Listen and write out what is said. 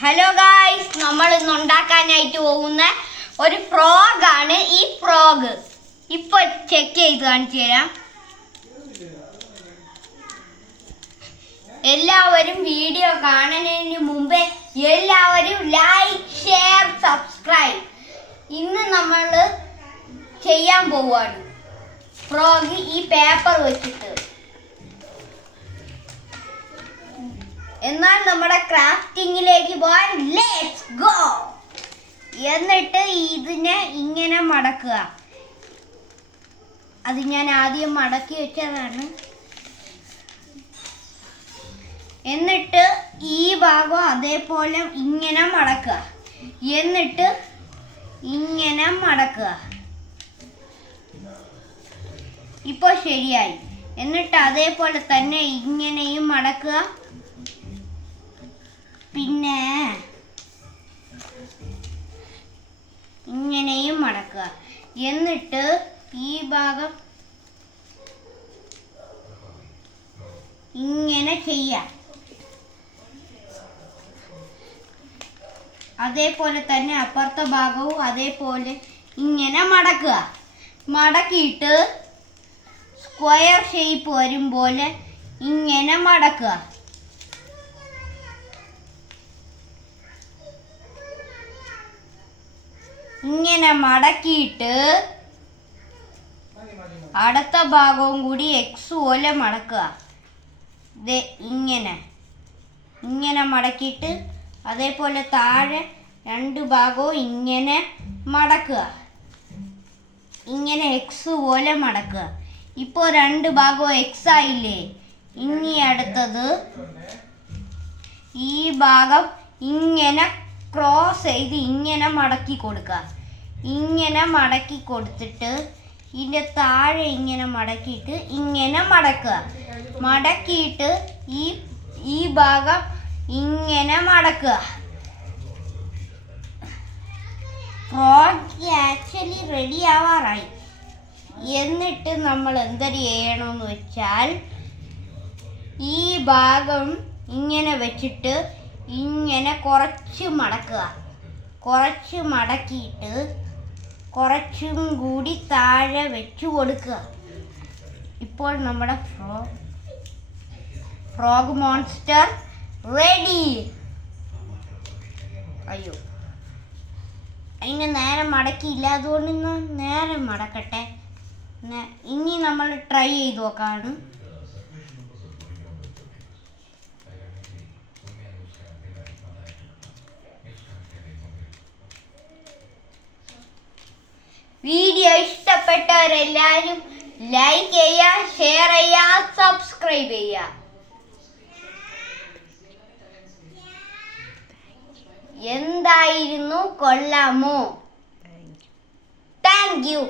Hello guys, നമ്മൾ ഇന്ന് ഉണ്ടാക്കാനായിട്ട് പോകുന്ന ഒരു ഫ്രോഗാണ്. ഈ ഫ്രോഗ് ഇപ്പൊ ചെക്ക് ചെയ്ത് കാണിച്ചു തരാം. എല്ലാവരും വീഡിയോ കാണുന്നതിന് മുമ്പേ എല്ലാവരും ലൈക്ക്, ഷെയർ, സബ്സ്ക്രൈബ്. ഇന്ന് നമ്മൾ ചെയ്യാൻ പോവാണ് ഫ്രോഗ് ഈ പേപ്പർ വെച്ചിട്ട്. എന്നാൽ നമ്മുടെ ക്രാഫ്റ്റിങ്ങിലേക്ക് പോകാൻ ലെറ്റ്സ് ഗോ. എന്നിട്ട് ഇതിനെ ഇങ്ങനെ മടക്കുക. അത് ഞാൻ ആദ്യം മടക്കി വെച്ചതാണ്. എന്നിട്ട് ഈ ഭാഗം അതേപോലെ ഇങ്ങനെ മടക്കുക. എന്നിട്ട് ഇങ്ങനെ മടക്കുക. ഇപ്പോൾ ശരിയായി. എന്നിട്ട് അതേപോലെ തന്നെ ഇങ്ങനെയും മടക്കുക. പിന്നെ ഇങ്ങനെയും മടക്കുക. എന്നിട്ട് ഈ ഭാഗം ഇങ്ങനെ ചെയ്യാം. അതേപോലെ തന്നെ അപ്പുറത്തെ ഭാഗവും അതേപോലെ ഇങ്ങനെ മടക്കുക. മടക്കിയിട്ട് സ്ക്വയർ ഷേപ്പ് വരും പോലെ ഇങ്ങനെ മടക്കുക. ഇങ്ങനെ മടക്കിയിട്ട് അടുത്ത ഭാഗവും കൂടി എക്സ് പോലെ മടക്കുക. ഇങ്ങനെ ഇങ്ങനെ മടക്കിയിട്ട് അതേപോലെ താഴെ രണ്ട് ഭാഗവും ഇങ്ങനെ മടക്കുക. ഇങ്ങനെ എക്സ് പോലെ മടക്കുക. ഇപ്പോൾ രണ്ട് ഭാഗവും എക്സ് ആയില്ലേ. ഇനി അടുത്തത് ഈ ഭാഗം ഇങ്ങനെ ക്രോസ് ചെയ്ത് ഇങ്ങനെ മടക്കി കൊടുക്കുക. ഇങ്ങനെ മടക്കി കൊടുത്തിട്ട് ഇതിൻ്റെ താഴെ ഇങ്ങനെ മടക്കിയിട്ട് ഇങ്ങനെ മടക്കുക. മടക്കിയിട്ട് ഈ ഭാഗം ഇങ്ങനെ മടക്കുക. ഫ്രോഗ് ആക്ച്വലി റെഡി ആവാറായി. എന്നിട്ട് നമ്മൾ എന്തൊരു ചെയ്യണമെന്ന് വെച്ചാൽ ഈ ഭാഗം ഇങ്ങനെ വെച്ചിട്ട് ഇങ്ങനെ കുറച്ച് മടക്കുക. കുറച്ച് മടക്കിയിട്ട് കുറച്ചും കൂടി താഴെ വെച്ച് കൊടുക്കുക. ഇപ്പോൾ നമ്മുടെ ഫ്രോഗ് മോൺസ്റ്റർ റെഡി. അയ്യോ, അതിന് നേരെ മടക്കിയില്ല. അതുകൊണ്ട് ഇന്ന് നേരെ മടക്കട്ടെ. ഇനി നമ്മൾ ട്രൈ ചെയ്ത് നോക്കാണ്. വീഡിയോ ഇഷ്ടപ്പെട്ടവരെല്ലാവരും ലൈക്ക് ചെയ്യുക, ഷെയർ ചെയ്യുക, സബ്സ്ക്രൈബ് ചെയ്യുക. എന്തായിരുന്നു, കൊള്ളാമോ? Thank you.